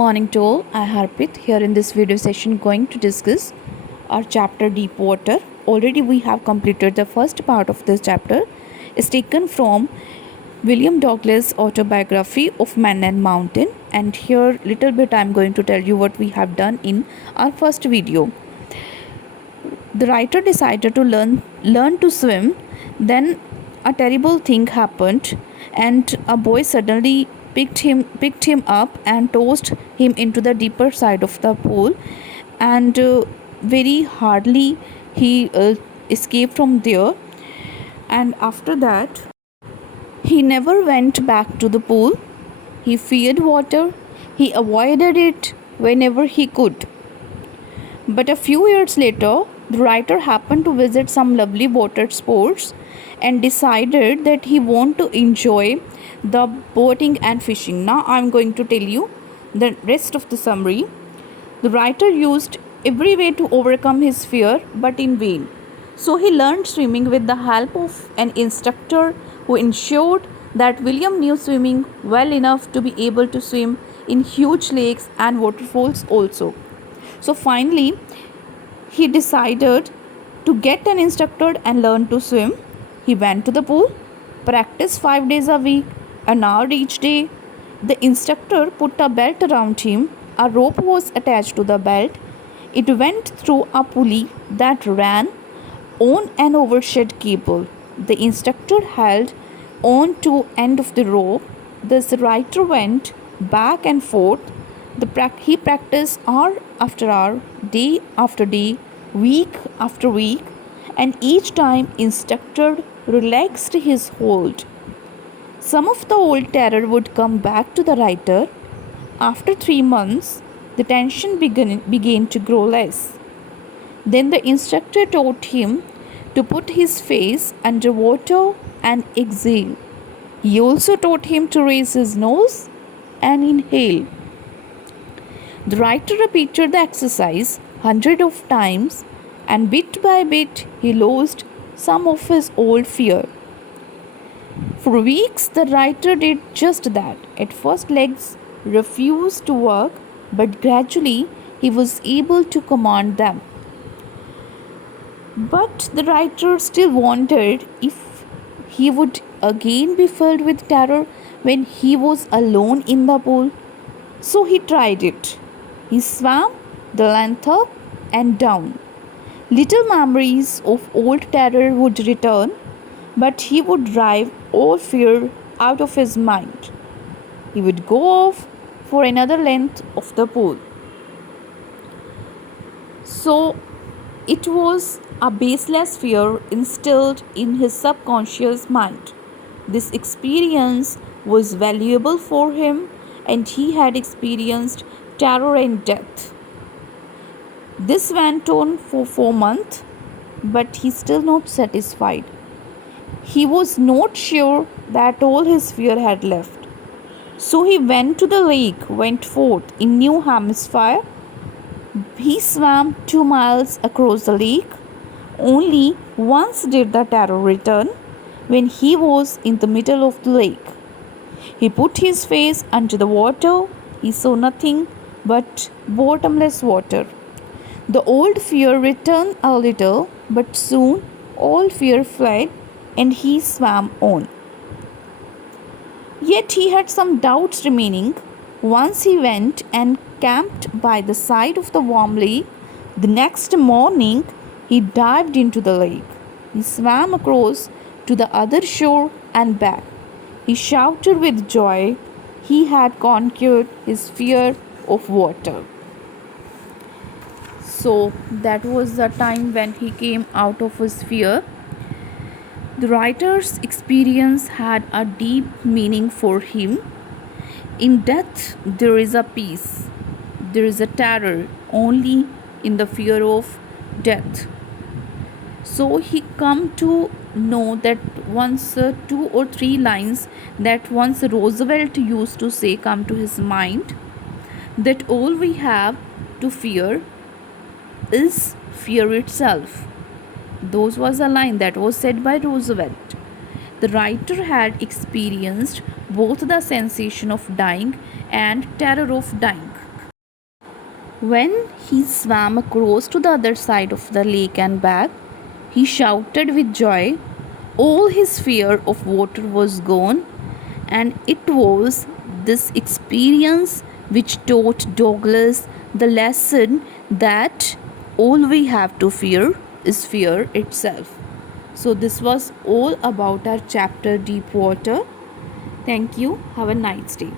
morning to all. I Harpit here in this video session going to discuss our chapter Deep Water. Already we have completed the first part of this chapter. It's taken from William Douglas autobiography of Man and Mountain, and here little bit I'm going to tell you what we have done in our first video. The writer decided to learn to swim. Then a terrible thing happened, and a boy suddenly picked him up and tossed him into the deeper side of the pool, and very hardly he escaped from there. And after that, he never went back to the pool. He feared water. He avoided it whenever he could. But a few years later, the writer happened to visit some lovely water sports and decided that he wanted to enjoy the boating and fishing. Now I'm going to tell you the rest of the summary. The writer used every way to overcome his fear, but in vain. So he learned swimming with the help of an instructor who ensured that William knew swimming well enough to be able to swim in huge lakes and waterfalls also. So finally, he decided to get an instructor and learn to swim. He went to the pool, practiced 5 days a week, an hour each day. The instructor put a belt around him. A rope was attached to the belt. It went through a pulley that ran on an overhead cable. The instructor held on to end of the rope. The writer went back and forth. He practiced hour after hour, day after day, week after week, and each time instructor relaxed his hold. Some of the old terror would come back to the writer. After 3 months, the tension began to grow less. Then the instructor taught him to put his face under water and exhale. He also taught him to raise his nose and inhale. The writer repeated the exercise hundreds of times, and bit by bit he lost some of his old fear. For weeks, the writer did just that. At first, legs refused to work, but gradually he was able to command them. But the writer still wondered if he would again be filled with terror when he was alone in the pool. So he tried it. He swam the length up and down. Little memories of old terror would return, but he would drive all fear out of his mind. He would go off for another length of the pool. So it was a baseless fear instilled in his subconscious mind. This experience was valuable for him, and he had experienced terror and death. This went on for 4 months, but he still not satisfied. He was not sure that all his fear had left. So he went to the lake, went forth in New Hampshire. He swam 2 miles across the lake. Only once did the terror return, when he was in the middle of the lake. He put his face under the water. He saw nothing but bottomless water. The old fear returned a little, but soon all fear fled, and he swam on. Yet he had some doubts remaining. Once he went and camped by the side of the warm lake. The next morning he dived into the lake. He swam across to the other shore and back. He shouted with joy. He had conquered his fear of water. So that was the time when he came out of his fear. The writer's experience had a deep meaning for him. In death, there is a peace. There is a terror only in the fear of death. So he come to know that once 2 or 3 lines that once Roosevelt used to say come to his mind, that all we have to fear is fear itself. Those was a line that was said by Roosevelt. The writer had experienced both the sensation of dying and terror of dying. When he swam across to the other side of the lake and back, he shouted with joy. All his fear of water was gone, and it was this experience which taught Douglas the lesson that all we have to fear is fear itself. So, this was all about our chapter Deep Water. Thank you. Have a nice day.